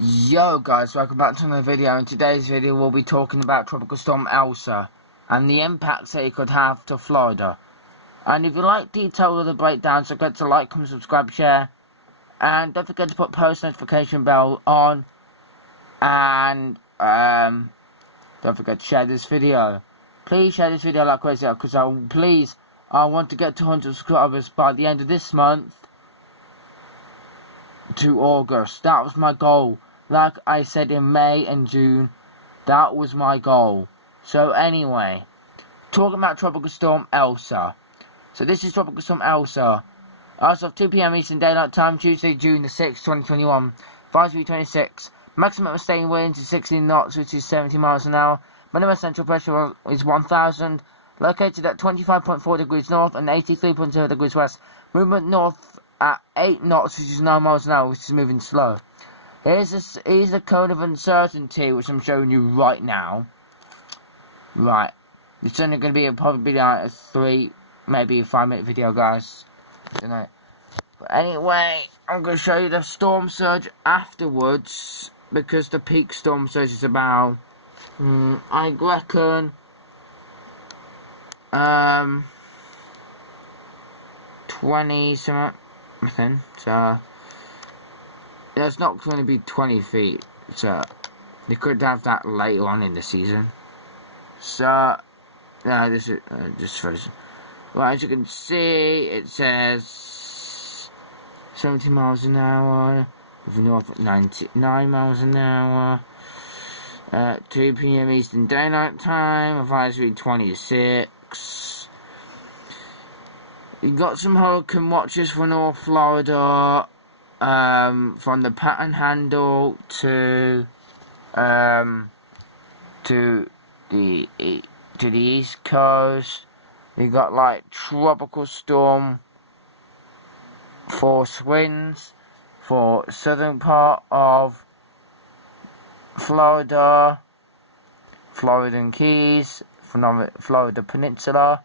Yo guys, welcome back to another video. In today's video we'll be talking about Tropical Storm Elsa and the impacts that it could have to Florida. And if you like detail of the breakdown, so get to like, comment, subscribe, share, and don't forget to put post notification bell on, and don't forget to share this video. Please share this video like crazy, because I want to get to 100 subscribers by the end of this month to August. That was my goal. Like I said in May and June, that was my goal. So anyway, talking about Tropical Storm Elsa. So this is Tropical Storm Elsa. As of 2 PM Eastern Daylight Time, Tuesday, June the 6th, 2021. 526. Maximum sustained winds is 16 knots, which is 70 miles an hour. Minimum central pressure is 1000. Located at 25.4 degrees north and 83.0 degrees west. Movement north at 8 knots, which is 9 miles an hour, which is moving slow. Here's the cone of uncertainty, which I'm showing you right now. Right. It's only going to be probably like a 3, maybe a 5-minute video, guys. Don't know. But anyway, I'm going to show you the storm surge afterwards, because the peak storm surge is about, I reckon, 20 something. So it's not going to be 20 feet. So they could have that later on in the season. So this is just first. Well, as you can see, it says 70 miles an hour, with north at 99 miles an hour. 2 PM Eastern Daylight Time, advisory 26. You got some hurricane watches for North Florida, from the Panhandle to the East Coast. You got like tropical storm force winds for southern part of Florida, Floridan Keys, Florida Peninsula.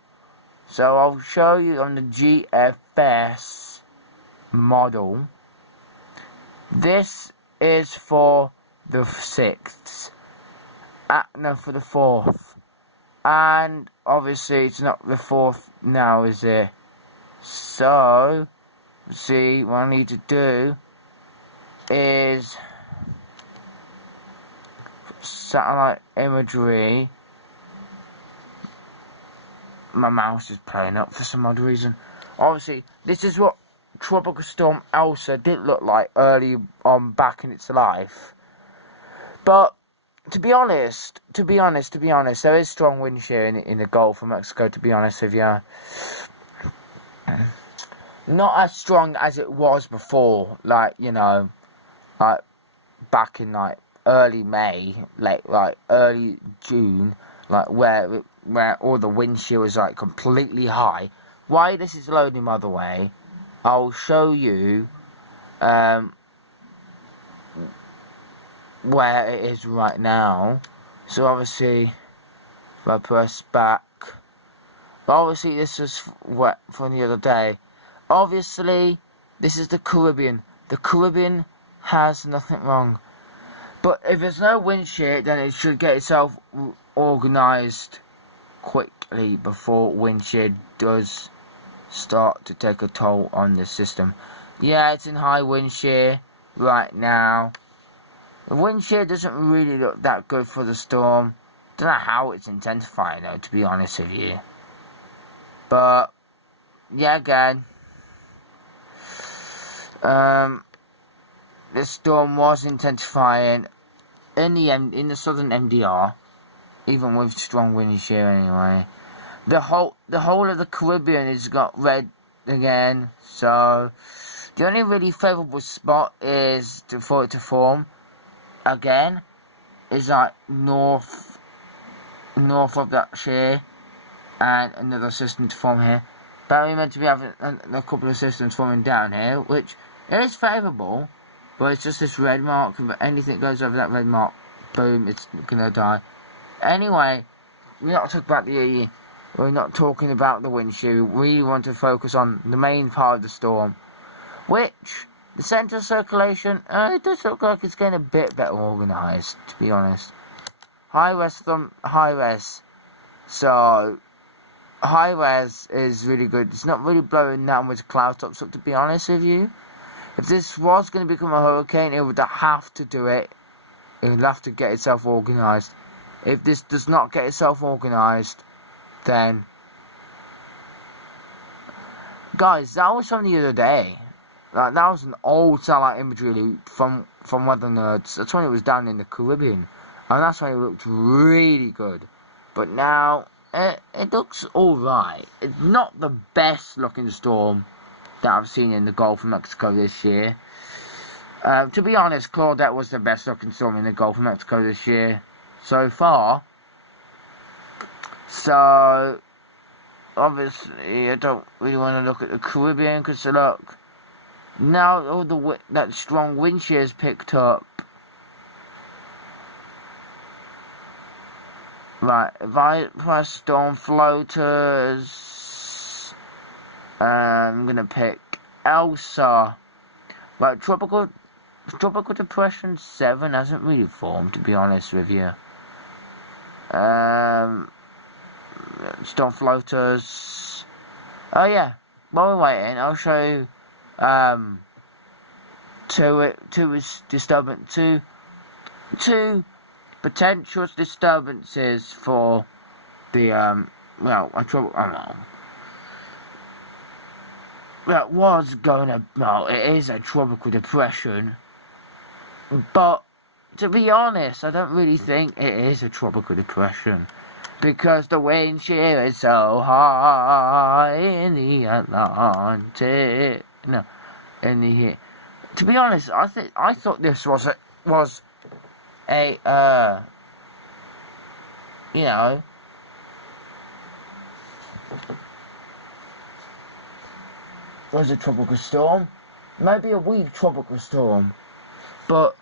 So I'll show you on the GFS model. This is for the 6th. No, for the 4th. And obviously it's not the 4th now, is it? So, see, what I need to do is satellite imagery. My mouse is playing up for some odd reason. Obviously, this is what Tropical Storm Elsa did look like early on back in its life. But to be honest, there is strong wind shear in the Gulf of Mexico, to be honest with you. Not as strong as it was before, like, you know, like back in like early May, like early June, like where all the wind shear was like completely high. Why this is loading, by the way, I'll show you where it is right now. So obviously, if I press back, obviously this was wet from the other day. Obviously, this is the Caribbean. The Caribbean has nothing wrong. But if there's no wind shear, then it should get itself organised quickly before wind shear does start to take a toll on the system. Yeah, it's in high wind shear right now. The wind shear doesn't really look that good for the storm. Don't know how it's intensifying though, to be honest with you. But yeah, again, the storm was intensifying in the southern MDR, even with strong wind shear anyway. The whole of the Caribbean has got red again, so the only really favourable spot is for it to form again is like north of that shear, and another system to form here. But we're meant to be having a couple of systems forming down here, which is favourable, but it's just this red mark. If anything goes over that red mark, boom, it's gonna die. Anyway, we're not talking about the wind shear. We want to focus on the main part of the storm, which The central circulation, it does look like it's getting a bit better organised, to be honest. High res. So, high res is really good. It's not really blowing that much cloud tops up, to be honest with you. If this was going to become a hurricane, it would have to do it. It would have to get itself organised. If this does not get itself organised, then... Guys, that was from the other day. Like, that was an old satellite imagery loop from Weather Nerds. That's when it was down in the Caribbean. And that's when it looked really good. But now, it looks alright. It's not the best looking storm that I've seen in the Gulf of Mexico this year. To be honest, Claudette was the best looking storm in the Gulf of Mexico this year so far. So, obviously, I don't really want to look at the Caribbean, because look, now all that strong wind shear is picked up. Right, if I press storm floaters, I'm gonna pick Elsa. Right, tropical depression 7 hasn't really formed, to be honest with you. Storm floaters. Oh yeah, while we're waiting, I'll show you two potential disturbances for the well, it is a tropical depression, but to be honest, I don't really think it is a tropical depression, because the wind shear is so high in the Atlantic. No, to be honest, I thought this was a you know, was a tropical storm, maybe a weak tropical storm, but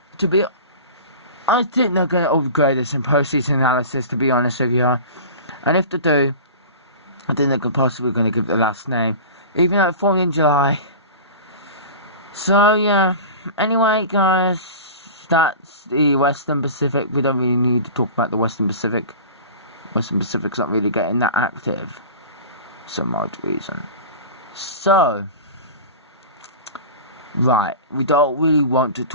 I think they're going to upgrade this in post-season analysis, to be honest with you, and if they do, I think they're possibly going to give it the last name, even though it formed in July. So yeah, anyway guys, that's the Western Pacific. We don't really need to talk about the Western Pacific. Western Pacific's not really getting that active for some odd reason. So, right, we don't really want the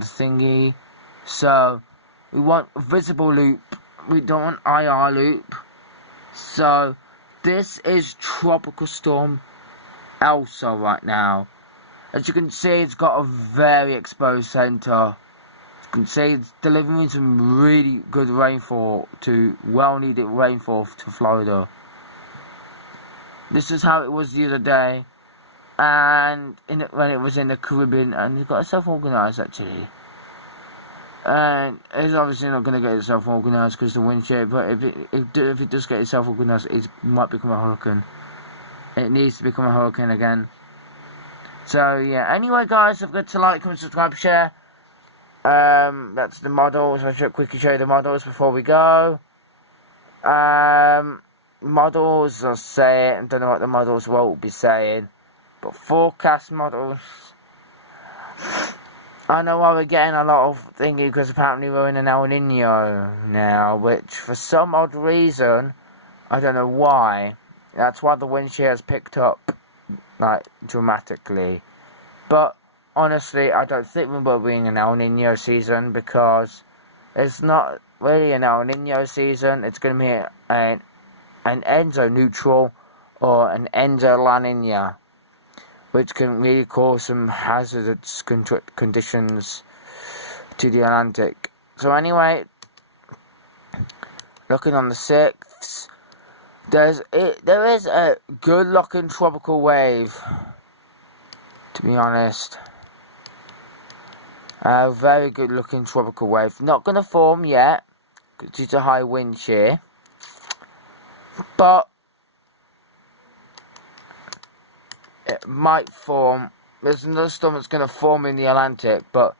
thingy. So, we want a visible loop. We don't want IR loop. So, this is Tropical Storm Elsa right now. As you can see, it's got a very exposed center. You can see it's delivering some really good rainfall well-needed rainfall to Florida. This is how it was the other day, and when it was in the Caribbean, and it got itself organised actually. And it's obviously not going to get itself organised because the wind shear, but if it does get itself organised, it might become a hurricane. It needs to become a hurricane again. So yeah, anyway guys, don't forget to like, comment, subscribe, share. That's the models. I should quickly show you the models before we go. Models, I'll say it, I don't know what the models will be saying, but forecast models. I know why we're getting a lot of thingy, because apparently we're in an El Nino now, which for some odd reason, I don't know why, that's why the wind shear has picked up, like, dramatically. But, honestly, I don't think we're being an El Nino season, because it's not really an El Nino season. It's going to be an Enso neutral, or an Enso La Nina, which can really cause some hazardous conditions to the Atlantic. So anyway, looking on the 6th, there is a good looking tropical wave, to be honest. A very good looking tropical wave. Not going to form yet, due to high wind shear. But it might form. There's another storm that's going to form in the Atlantic, but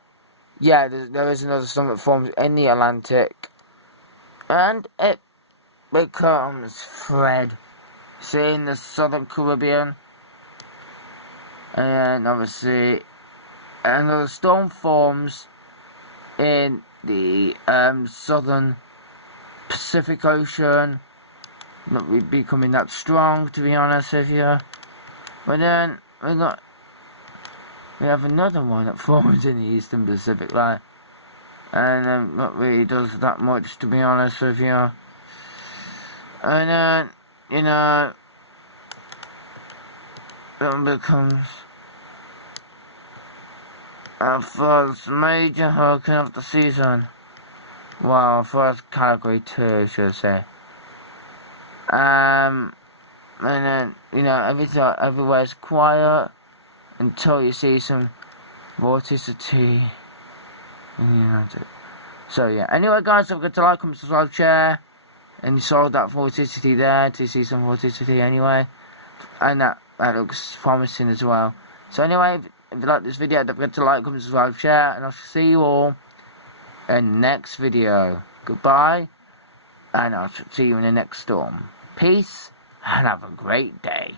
yeah, there is another storm that forms in the Atlantic, and it becomes Fred. See, in the Southern Caribbean, and obviously another storm forms in the southern Pacific Ocean. Not really becoming that strong, to be honest with you. But then we have another one that forms in the eastern Pacific, like, and not really does that much, to be honest with you. And then, you know, it becomes our first major hurricane of the season. Well, first category 2, I should say. And then, you know, everywhere's quiet until you see some vorticity in the United. So yeah, anyway guys, don't forget to like, comment, subscribe, share, and you saw that vorticity there, to see some vorticity anyway, and that looks promising as well. So anyway, if you like this video, don't forget to like, comment, subscribe, share, and I shall see you all in the next video. Goodbye, and I shall see you in the next storm. Peace, and have a great day.